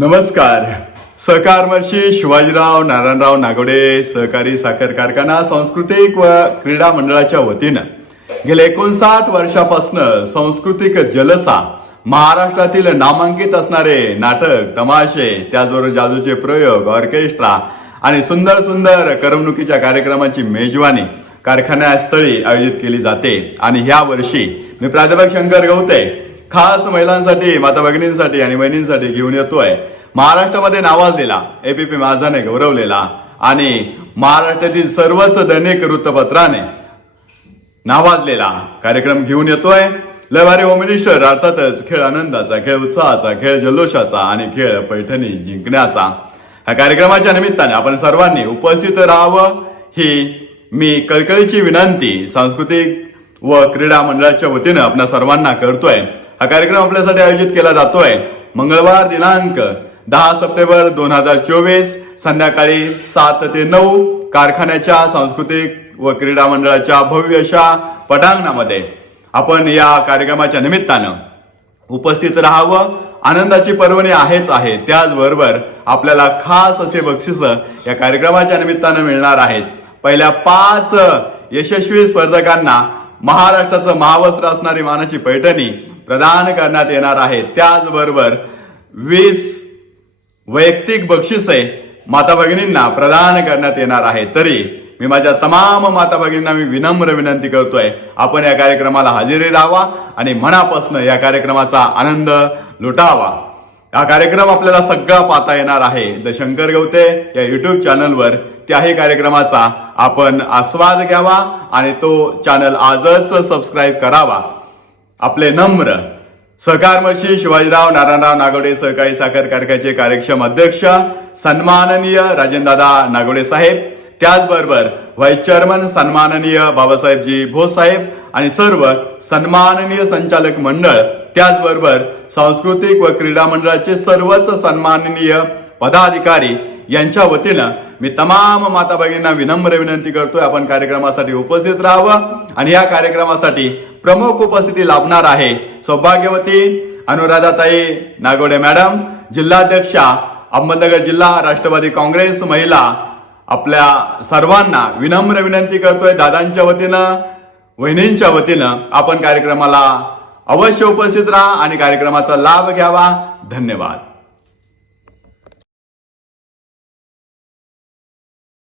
नमस्कार. सहकारमर्षी शिवाजीराव नारायणराव नागोडे सहकारी साखर कारखाना सांस्कृतिक व क्रीडा मंडळाच्या वतीनं गेल्या एकोणसाठ वर्षापासून सांस्कृतिक जलसा महाराष्ट्रातील नामांकित असणारे नाटक तमाशे त्याचबरोबर जादूचे प्रयोग ऑर्केस्ट्रा आणि सुंदर सुंदर करमणुकीच्या कार्यक्रमाची मेजवानी कारखान्यास्थळी आयोजित केली जाते. आणि ह्या वर्षी मी प्राध्यापक शंकर गवते खास महिलांसाठी माता भगिनींसाठी आणि बहिणींसाठी घेऊन येतोय. महाराष्ट्रामध्ये नावाजलेला एपीपी माझाने गौरवलेला आणि महाराष्ट्रातील सर्वच दैनिक वृत्तपत्राने नावाजलेला कार्यक्रम घेऊन येतोय. लवारी होम मिनिस्टर अर्थातच खेळ आनंदाचा खेळ उत्साहाचा खेळ जल्लोषाचा आणि खेळ पैठणी जिंकण्याचा. ह्या कार्यक्रमाच्या निमित्ताने आपण सर्वांनी उपस्थित राहावं. ही मी कळकळीची विनंती सांस्कृतिक व क्रीडा मंडळाच्या वतीनं आपल्या सर्वांना करतोय. हा कार्यक्रम आपल्यासाठी आयोजित केला जातोय. मंगळवार दिनांक दहा सप्टेंबर दोन हजार चोवीस संध्याकाळी सात ते नऊ कारखान्याच्या सांस्कृतिक व क्रीडा मंडळाच्या भव्य अशा पटांगणामध्ये आपण या कार्यक्रमाच्या निमित्तानं उपस्थित राहावं. आनंदाची पर्वणी आहेच आहे. त्याचबरोबर आपल्याला खास असे बक्षीस या कार्यक्रमाच्या निमित्तानं मिळणार आहेत. पहिल्या पाच यशस्वी स्पर्धकांना महाराष्ट्राचं महावस्त्र असणारी मानाची पैठणी प्रदान करण्यात येणार आहे. त्याचबरोबर वीस वैयक्तिक बक्षिसे माता भगिनींना प्रदान करण्यात येणार आहे. तरी मी माझ्या तमाम माता भगिनींना मी विनम्र विनंती करतोय आपण या कार्यक्रमाला हजेरी राहावा आणि मनापासून या कार्यक्रमाचा आनंद लुटावा. हा कार्यक्रम आपल्याला सगळा पाहता येणार आहे. द शंकर गवते या युट्यूब चॅनलवर त्याही कार्यक्रमाचा आपण आस्वाद घ्यावा आणि तो चॅनल आजच सबस्क्राईब करावा. आपले नम्र सहकारमर्षी शिवाजीराव नारायणराव नागोडे सहकारी साखर कारखान्याचे कार्यक्षम अध्यक्ष सन्माननीय राजेंद्रदा नागोडे साहेब त्याचबरोबर व्हाईस चेअरमन सन्माननीय बाबासाहेबजी भोस साहेब आणि सर्व सन्माननीय संचालक मंडळ त्याचबरोबर सांस्कृतिक व क्रीडा मंडळाचे सर्वच सन्माननीय पदाधिकारी यांच्या वतीनं मी तमाम माता भगिनींना विनम्र विनंती करतोय आपण कार्यक्रमासाठी उपस्थित राहावं आणि या कार्यक्रमासाठी प्रमुख उपस्थिती लाभणार आहे. सौभाग्यवती अनुराधाताई नागोडे मॅडम जिल्हाध्यक्षा अहमदनगर जिल्हा राष्ट्रवादी काँग्रेस महिला आपल्या सर्वांना विनम्र विनंती करतोय दादांच्या वतीनं वहिनींच्या वतीनं आपण कार्यक्रमाला अवश्य उपस्थित राहा आणि कार्यक्रमाचा लाभ घ्यावा. धन्यवाद.